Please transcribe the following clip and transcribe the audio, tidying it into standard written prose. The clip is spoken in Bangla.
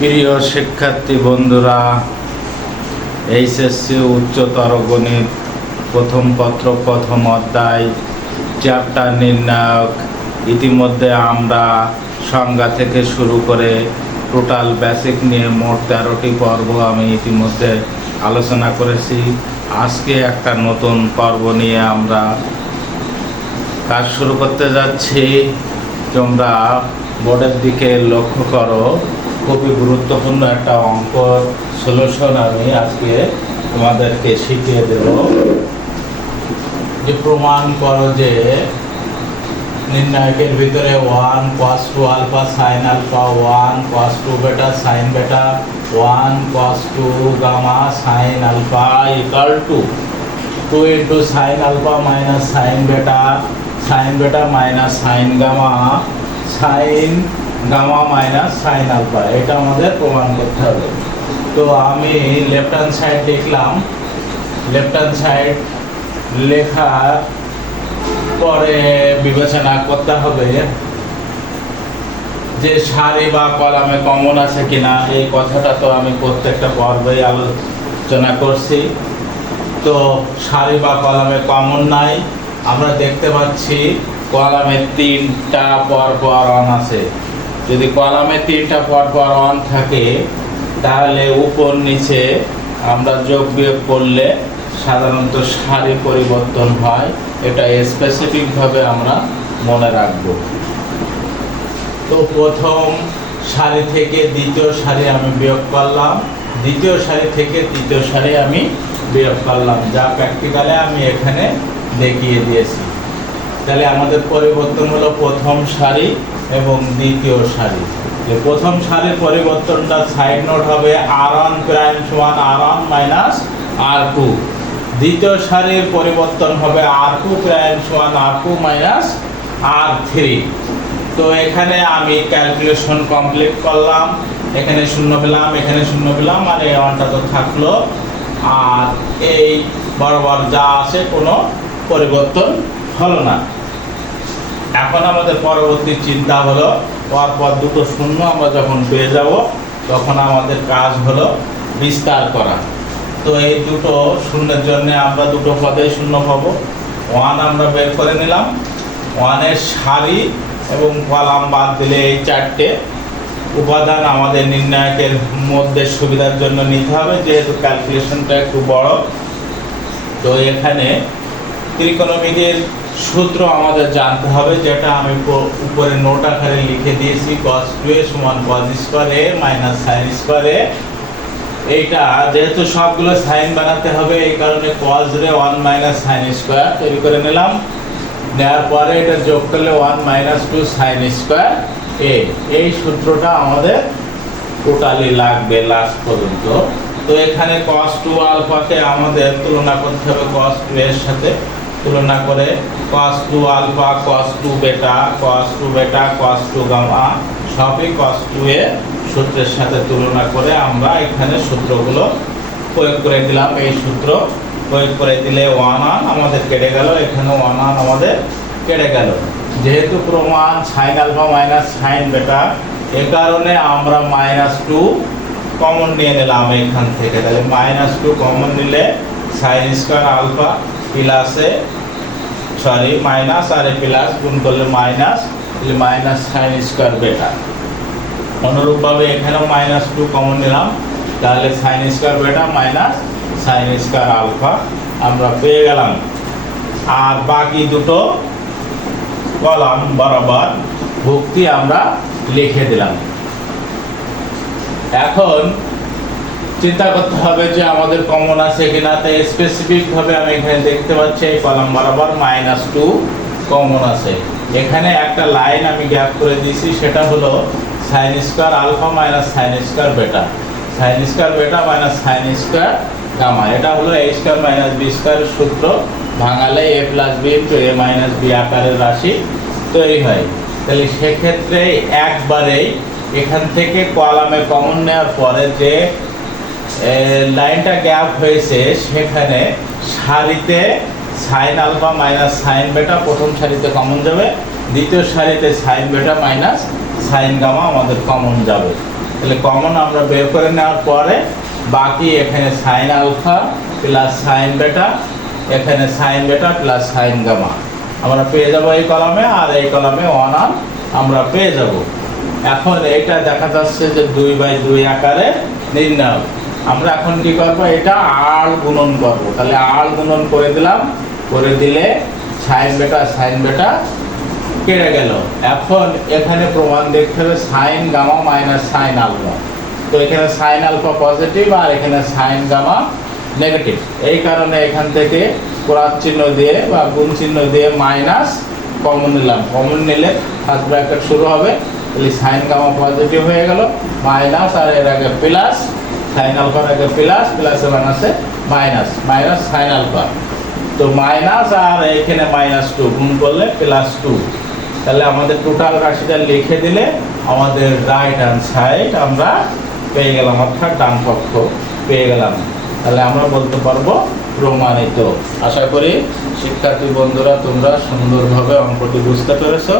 প্রিয় শিক্ষার্থী বন্ধুরা, এইচএসসি উচ্চতর গণিত প্রথম পত্র প্রথম অধ্যায় চ্যাপ্টার নির্ণায়ক ইতিমধ্যে আমরা সংজ্ঞা থেকে শুরু করে টোটাল বেসিক নিয়ে মোট 13টি পর্ব আমি ইতিমধ্যে আলোচনা করেছি। আজকে একটা নতুন পর্ব নিয়ে আমরা কাজ শুরু করতে যাচ্ছি। তোমরা বোর্ডের দিকে লক্ষ্য করো, খুবই গুরুত্বপূর্ণ একটা অঙ্ক সলিউশন আমি আজকে তোমাদেরকে শিখিয়ে দেব। যে প্রমাণ করো যে নির্ণায়কের ভিতরে 1 cos 2 alpha sin alpha 1 cos 2 beta sin beta 1 cos 2 gamma sin alpha equal to 2 into sin alpha minus sin beta minus sin gamma minus sin alpha, এটা আমাদের প্রমাণ করতে হবে। তো আমি লেফট হ্যান্ড সাইড লিখলাম। লেফট হ্যান্ড সাইড লেখার পরে বিবেচনা করতে হবে যে সারি বা কলামে কমন আছে কিনা। এই কথাটা তো আমি প্রত্যেকটা পর্বেই আলোচনা করছি। তো সারি বা কলামে কমন নাই। আমরা দেখতে পাচ্ছি কলামে 3টা পরপর অন আছে। যদি কলামে 3টা পরপর অন থাকে তাহলে উপর নিচে আমরা যোগ বিয়োগ করলে সাধারণত সারি পরিবর্তন হয়। এটা স্পেসিফিকভাবে আমরা মনে রাখব। তো প্রথম সারি থেকে দ্বিতীয় সারি আমি বিয়োগ করলাম, দ্বিতীয় সারি থেকে তৃতীয় সারি আমি বিয়োগ করলাম, যা প্র্যাকটিক্যালে আমি এখানে দেখিয়ে দিয়েছি। তাহলে আমাদের পরিবর্তন হলো প্রথম সারি এবং দ্বিতীয় সারি। প্রথম সারির পরিবর্তনটা সাইড নোট হবে r1 প্রাইম সমান r1 মাইনাস r2। দ্বিতীয় সারির পরিবর্তন হবে r2 প্রাইম সমান r2 মাইনাস r3। তো এখানে আমি ক্যালকুলেশন কমপ্লিট করলাম। এখানে শূন্য পেলাম, এখানে শূন্য পেলাম, আর এই ওয়ানটা তো থাকলো। আর এই বরাবর যা আছে কোনো পরিবর্তন হলো না। এখন আমাদের পরবর্তী চিন্তা হলো পরপর দুটো শূন্য আমরা যখন পেয়ে যাব তখন আমাদের কাজ হলো বিস্তার করা। তো এই দুটো শূন্যের জন্য আমরা দুটো পদেই শূন্য পাবো। 1 আমরা বের করে নিলাম। 1-এর সারি এবং কলাম বাদ দিলে এই 4টে উপাদান আমাদের নির্ণায়কের মধ্যে সুবিধার জন্য নিতে হবে, যেহেতু ক্যালকুলেশনটা একটু বড়। তো এখানে ত্রিকোণমিতির সূত্র আমাদের জানতে হবে, যেটা আমি উপরে নোট আকারে লিখে দিয়েছি। cos 2a সমান cos square a minus sin square a। এইটা যেহেতু সবগুলো সাইন বানাতে হবে, এই কারণে cos রে 1 মাইনাস sin স্কয়ার তৈরি করে নিলাম। নেওয়ার পরে এটা যোগ করলে 1 মাইনাস 2 sin স্কয়ার a। এই সূত্রটা আমাদের টোটালি লাগবে লাস্ট পর্যন্ত। তো এখানে cos 2 আলফাকে আমাদের তুলনা করতে হবে cos 2 এর সাথে। তুলনা করে cos 2 আলফা cos 2 বেটা cos 2 বেটা cos 2 গামা সবই cos 2 এর সূত্রের সাথে তুলনা করে আমরা এখানে সূত্রগুলো প্রয়োগ করে দিলাম। এই সূত্র প্রয়োগ করে দিলে 1 আমাদের কেটে গেল, এখানে 1 আমাদের কেটে গেল। যেহেতু প্রমাণ sin আলফা মাইনাস sin বেটা, এ কারণে আমরা -2 কমন নিয়ে নিলাম এখান থেকে। তাহলে -2 কমন নিলে sin স্কয়ার আলফা প্লাসে মাইনাস আর প্লাস গুণ করলে মাইনাস sin স্কয়ার বেটা। অনুরূপভাবে এখানেও -2 কমন নিলাম, তাহলে sin square beta minus sin square alpha আমরা পেয়ে গেলাম। আর বাকি দুটো কলাম বরাবর ভুক্তি আমরা লিখে দিলাম। এখন চিন্তা করতে হবে যে আমাদের কমন আছে কিনা। তো স্পেসিফিকভাবে আমি এখানে দেখতে পাচ্ছি এই কলাম বরাবর -2 কমন আছে। এখানে একটা লাইন আমি গ্যাপ করে দিয়েছি, সেটা হলো sin square alpha minus sin square beta, sin square beta minus sin square gamma. এটা হলো a স্কয়ার মাইনাস b স্কয়ারের সূত্র ভাঙালে a plus b into a minus b আকারের রাশি তৈরি হয়। তাহলে সেক্ষেত্রে একবারেই এখান থেকে কলামে কমন নেওয়ার পরে যে লাইনটা গ্যাপ হয়েছে সেখানে সারিতে sin আলফা মাইনাস sin বেটা প্রথম সারিতে কমন যাবে, দ্বিতীয় সারিতে sin beta minus sin gamma আমাদের কমন যাবে। তাহলে কমন আমরা বের করে নেওয়ার পরে বাকি এখানে সাইন আলফা প্লাস সাইন বেটা, এখানে সাইন বেটা প্লাস সাইন গামা আমরা পেয়ে যাব এই কলামে, আর এই কলামে 1 আমরা পেয়ে যাব। এখন এটা দেখা যাচ্ছে যে 2/2 আকারে নির্ণয়। আমরা এখন কি করব, এটা আর গুণন করব। তাহলে আর গুণন করে দিলাম, করে দিলে সাইন বেটা কেটে গেল। এখন এখানে প্রমাণ দেখতে হবে sine gamma minus sine alpha. তো এখানে সাইন আলফা পজিটিভ আর এখানে সাইন গামা নেগেটিভ, এই কারণে এখান থেকে ক্রস চিহ্ন দিয়ে বা গুণ চিহ্ন দিয়ে মাইনাস কমন নিলাম। কমন নিলে ফার্স্ট ব্র্যাকেট শুরু হবে, তাহলে সাইন গামা পজিটিভ হয়ে গেল, মাইনাস আর এর আগে প্লাস, সাইন আলফার আগে প্লাস, প্লাসে বানাচ্ছে মাইনাস, মাইনাস সাইন আলফা। তো মাইনাস আর এখানে -2 গুণ করলে +2। তাহলে আমাদের টোটাল রাশিটা লিখে দিলে আমাদের রাইট হ্যান্ড সাইড আমরা পেয়ে গেলাম, অর্থাৎ ডান পক্ষ পেয়ে গেলাম। তাহলে আমরা বলতে পারবো প্রমাণিত। আশা করি শিক্ষার্থী বন্ধুরা তোমরা সুন্দরভাবে অঙ্কটি বুঝতে পেরেছো।